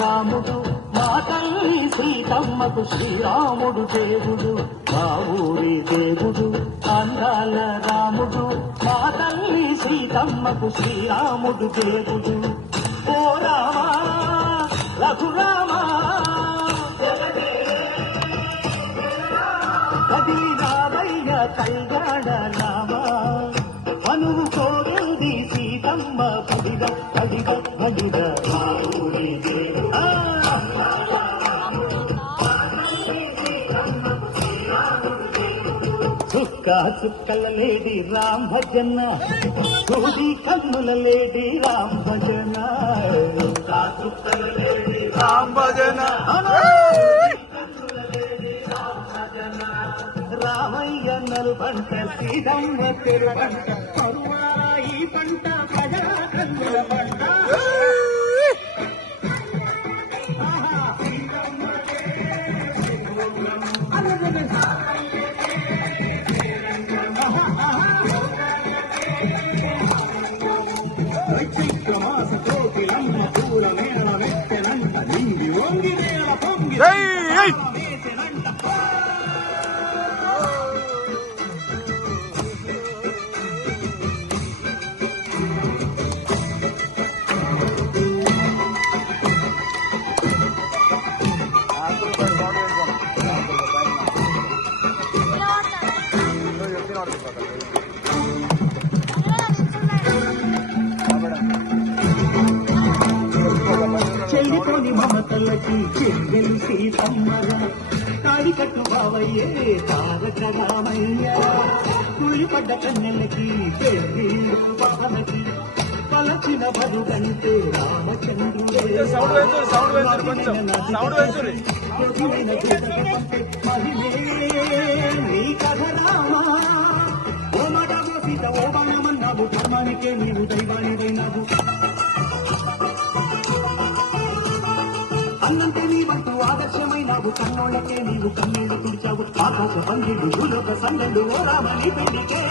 రాముడు మా తల్లి సీతమ్మకు శ్రీరాముడు దేవుడు మా ఊరి దేవుడు అందాల రాముడు మా తల్లి సీతమ్మకు శ్రీరాముడు దేవుడు ఓ రామా రఘురామా కదిలి రామయ్య కళ్యాణ రామా మనువు కోరుది సీతమ్మ పడిద పడిద పడిద మా ఊరి దేవుడు చుక్క చుక్కల లేడి రామ్ భజన సూది కన్నుల లేడి రామ్ భజన చుక్కల లేడి రామ్ భజన రామయ్య నలుబంట సీతమ్మ తెరుబంట పరువాయి పంట ప్రజా కన్నుల పంట చైత్రమాస కోకిలమ్మ పూల మేళ వెత్తెనంట నింగి వంగి నేల పొంగి చెల్లిపోని మమతలకి చెల్లెలు సీతమ్మగా కాడికట్టు బావయ్యే తారక రామయ్య కూలిపడ్డ కన్నెలకి పెళ్లి పవనకి పలచిన బరుగంటే రామచంద్రుడే నీ కథ రామా ఓ మాట సీత ఓ బాణమన్నావు ధర్మానికే నీవు దైవానిదైనావు అన్నంటే నీవంటూ ఆదర్శమైనావు కన్నోళ్ళకే నీవు కన్నీళ్లు తుడిచావు ఆకాశ పండిడు భూలోక సందడు ఓ రామని పెళ్లికే